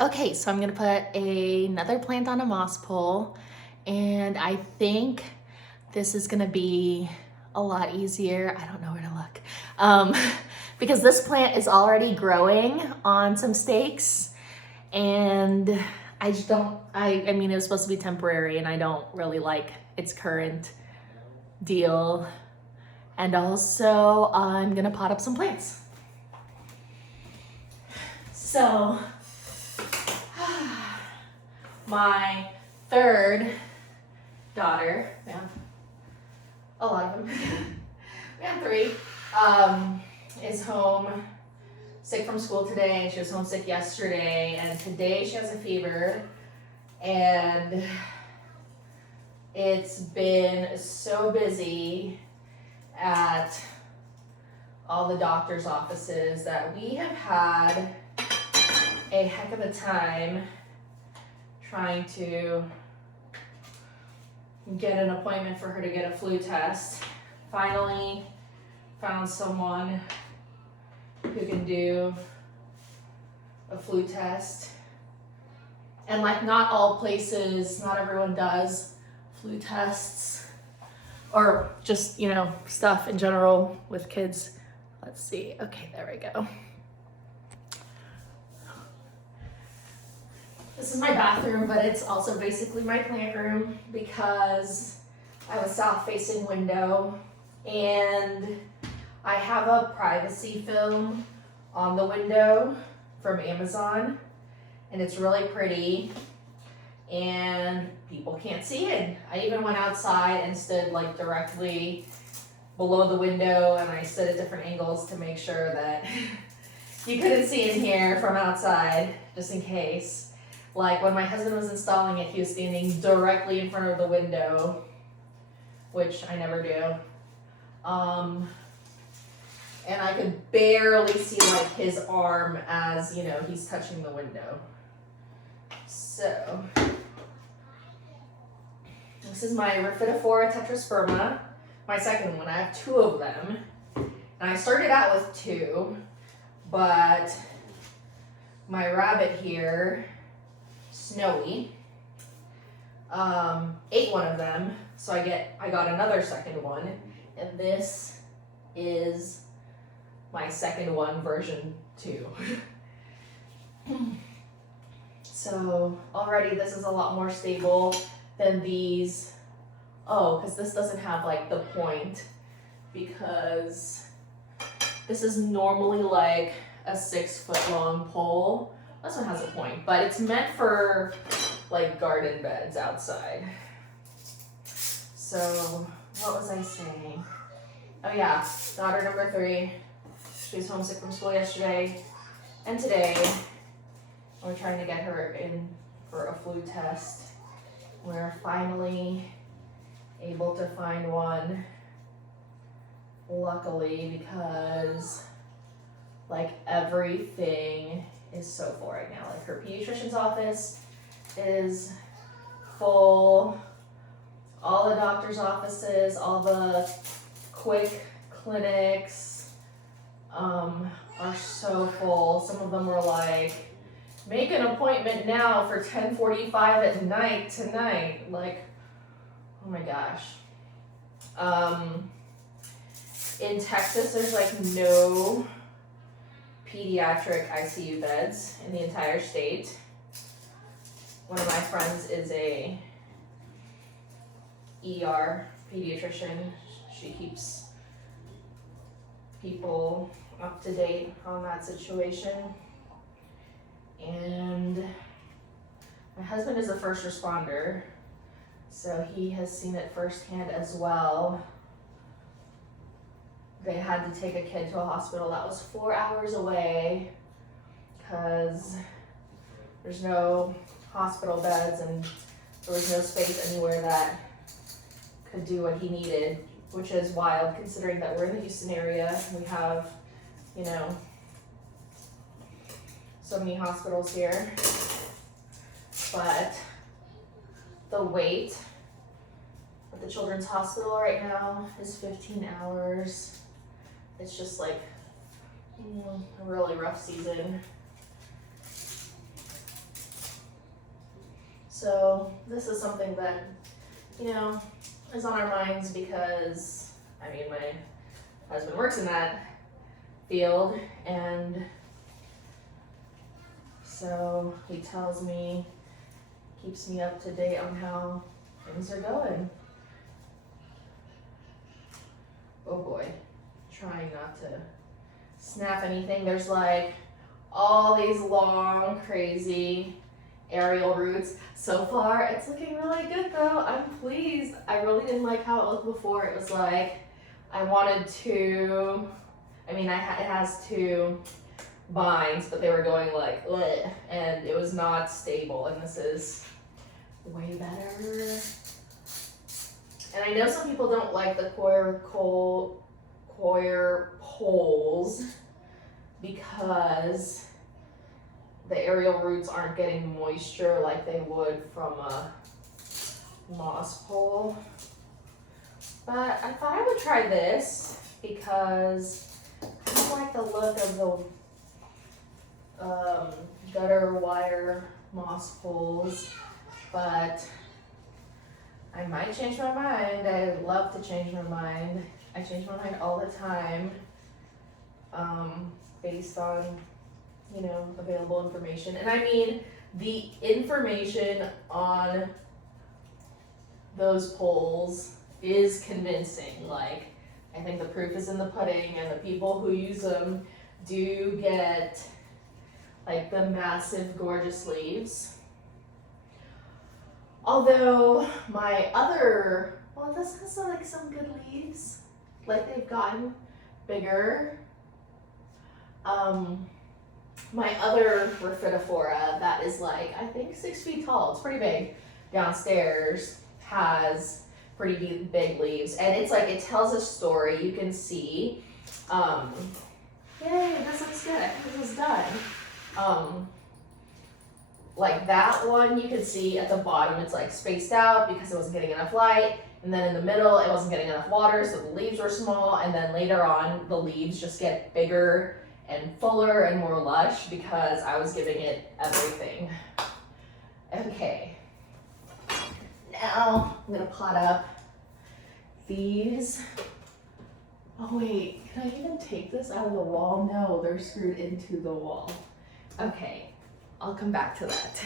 Okay, so I'm gonna put another plant on a moss pole, and I think this is gonna be a lot easier. I don't know where to look. Because this plant is already growing on some stakes, and I just don't, I mean, it was supposed to be temporary, and I don't really like its current deal. And also, I'm gonna pot up some plants. So, my third daughter, yeah, a lot of them, we have three, is home sick from school today. She was homesick yesterday, and today she has a fever, and it's been so busy at all the doctor's offices that we have had a heck of a time trying to get an appointment for her to get a flu test. Finally found someone who can do a flu test. And like, not all places, not everyone does flu tests, or just, you know, stuff in general with kids. Let's see. Okay, there we go. This is my bathroom, but it's also basically my plant room because I have a south facing window, and I have a privacy film on the window from Amazon, and it's really pretty, and people can't see it. I even went outside and stood like directly below the window, and I stood at different angles to make sure that you couldn't see in here from outside, just in case. Like, when my husband was installing it, he was standing directly in front of the window, which I never do. And I could barely see like his arm as, you know, he's touching the window. So, this is my Rhaphidophora tetrasperma, my second one. I have two of them. And I started out with two, but my rabbit here, Snowy, ate one of them, so I got another second one, and this is my second one, version 2. So already this is a lot more stable than these. Oh, because this doesn't have like the point, because this is normally like a 6-foot long pole. This one has a point, but it's meant for like garden beds outside. So what was I saying? Oh yeah, daughter number 3. She was homesick from school yesterday and today. We're trying to get her in for a flu test. We're finally able to find one, luckily, because like everything is so full right now. Like, her pediatrician's office is full, all the doctor's offices, all the quick clinics are so full. Some of them were like, make an appointment now for 10:45 at night tonight. Like, oh my gosh. In Texas, there's like no pediatric ICU beds in the entire state. One of my friends is a ER pediatrician. She keeps people up to date on that situation. And my husband is a first responder, so he has seen it firsthand as well. They had to take a kid to a hospital that was 4 hours away because there's no hospital beds and there was no space anywhere that could do what he needed, which is wild considering that we're in the Houston area. We have, you know, so many hospitals here, but the wait at the Children's Hospital right now is 15 hours. It's just like a really rough season. So this is something that, you know, is on our minds because, I mean, my husband works in that field, and so he tells me, keeps me up to date on how things are going. Oh boy, trying not to snap anything. There's like all these long, crazy aerial roots. So far, it's looking really good though. I'm pleased. I really didn't like how it looked before. It was like, I wanted to, I mean, it has two vines, but they were going like, bleh, and it was not stable, and this is way better. And I know some people don't like the coir poles because the aerial roots aren't getting moisture like they would from a moss pole. But I thought I would try this because I don't like the look of the gutter wire moss poles, but I might change my mind. I love to change my mind. I change my mind all the time, based on, you know, available information. And I mean, the information on those poles is convincing. Like, I think the proof is in the pudding, and the people who use them do get like the massive, gorgeous leaves. Although my other, well, this has like some good leaves. Like, they've gotten bigger. My other Rhaphidophora that is like, I think 6 feet tall, it's pretty big, downstairs has pretty big leaves. And it's like, it tells a story, you can see. Yay, this looks good, this was done. Like that one, you can see at the bottom, it's like spaced out because it wasn't getting enough light. And then in the middle, it wasn't getting enough water, so the leaves were small. And then later on, the leaves just get bigger and fuller and more lush because I was giving it everything. Okay, now I'm gonna pot up these. Oh wait, can I even take this out of the wall? No, they're screwed into the wall. Okay, I'll come back to that.